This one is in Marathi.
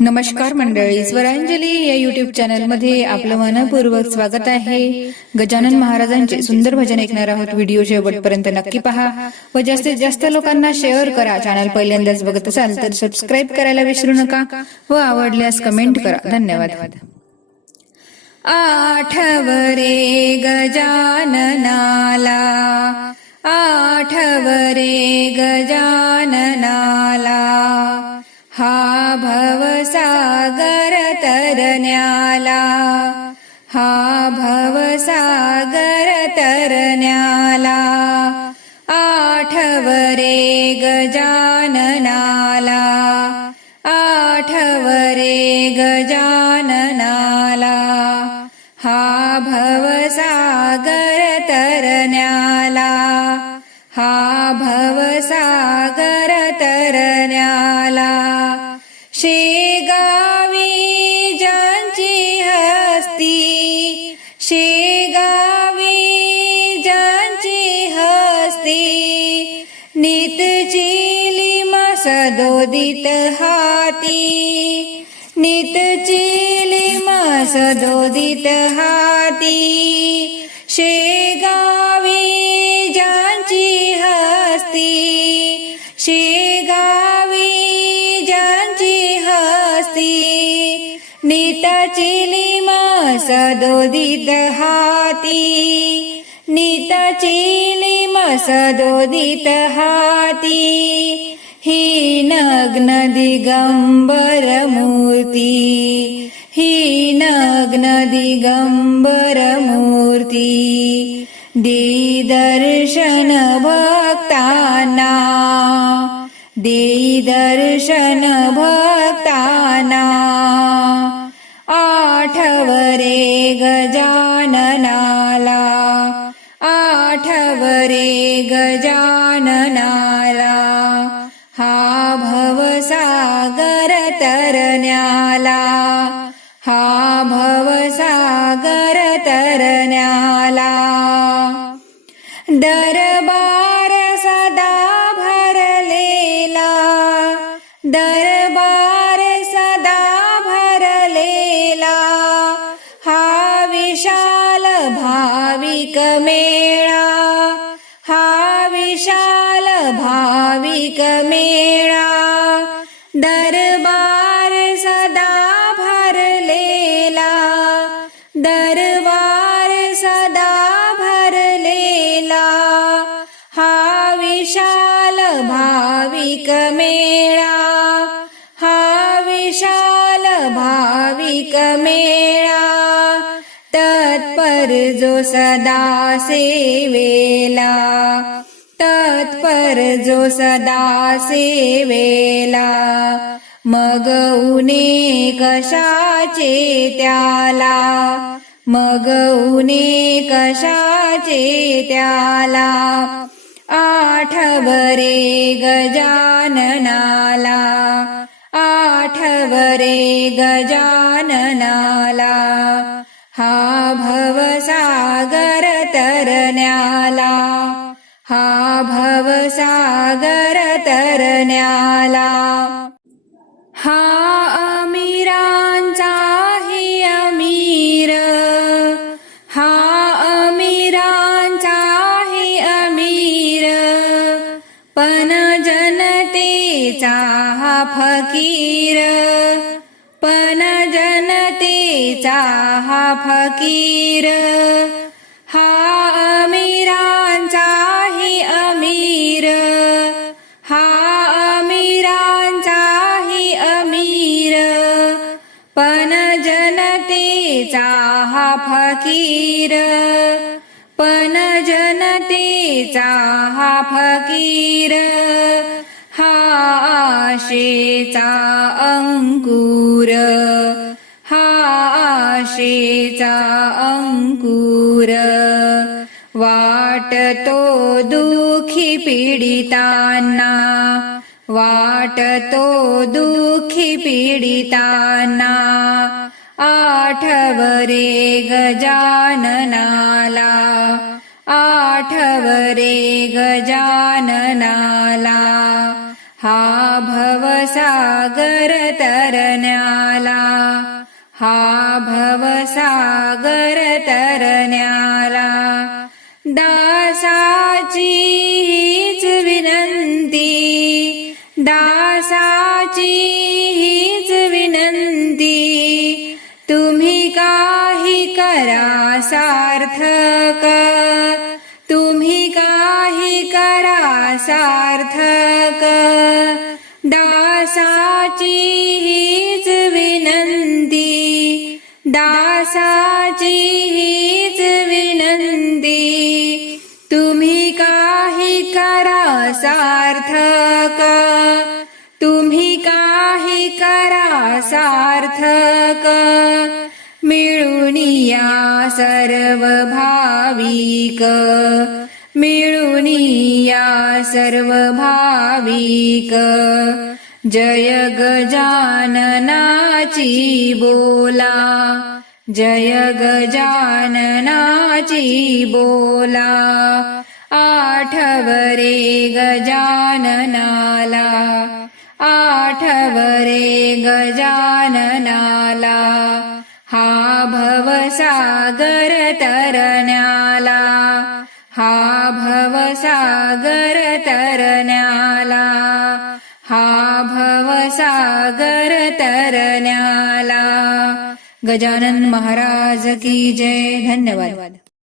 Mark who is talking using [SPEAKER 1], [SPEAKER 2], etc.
[SPEAKER 1] नमस्कार मंडळी स्वरांजली या युट्यूब चॅनलमध्ये आपलं मनपूर्वक स्वागत आहे. गजानन महाराजांचे सुंदर भजन ऐकणार आहोत. व्हिडिओ शेवटपर्यंत नक्की पहा व जास्तीत जास्त लोकांना शेअर करा. चॅनल पहिल्यांदाच बघत असाल तर सबस्क्राईब करायला विसरू नका व आवडल्यास कमेंट करा. धन्यवाद. आठवरे गजाननाला आठवरे गजाननाला तरण्याला हा भवसागर तरण्याला आठवरे गजाननाला आठवरे गजाननाला हा भवसागर तरण्याला हा भवसागर सदोदित हाती नित चेले मास दोदित हाती. शेगावी ज्यांची हस्ती शेगावी ज्यांची हस्ती. नित चिली मास दोदित हाती नित चिली मास दोदित हाती. हि नग्न दिगम्बर मूर्ति हि दर्शन भक्ताना दे दर्शन भक्ताना आवरे गजाननाला आठवरे गजान तरण्याला. हा भवसागर तरण्याला. दरबार सदा भरलेला. दरबार सदा भरलेला. हा विशाल भाविक मेळा. हा विशाल भाविक मेळा. मेळा हा विशाल भाविक मेळा तत्पर जो सदा सेवेला तत्पर जो सदा सेवेला मग उने कशाचे त्याला मग उने कशाचे त्याला आठवरे गजाननाला आठवरे गजाननाला हा भवसागर तरण्याला हा भवसागर तरण्याला. हा अमीरान जनतेचा हा फकीर पण जनतेचा हा फकीर. हा अमीरांचा ही अमीर हा अमीरांचा ही अमीर पण जनतेचा हा फकीर पण जनतेचा हा फकीर. आशेचा अंकुर हा आशेचा अंकुर. वाटतो दुखी पीडितांना वाटतो दुखी पीडितांना. आठवरे गजाननाला आठवरे गजाननाला. हा भवसागर तरण्याला हा भवसागर तरण्याला. दासाची हीच विनंती दासाची हीच विनंती तुम्ही काही करा सार्थक. सार्थक दासाची हीच विनंती. दासाची हीच विनंती. तुम्ही काही करा सार्थक. तुम्ही काही करा सार्थक. मिळून या सर्व भाविक मिळुनिया या सर्व भाविक जय गजाननाची बोला. जय गजाननाची बोला. आठवरे गजाननाला आठवरे गजाननाला हा भवसागर तरण्या भवसागर तरण्याला हा भवसागर तरण्याला. गजानन महाराज की जय. धन्यवाद.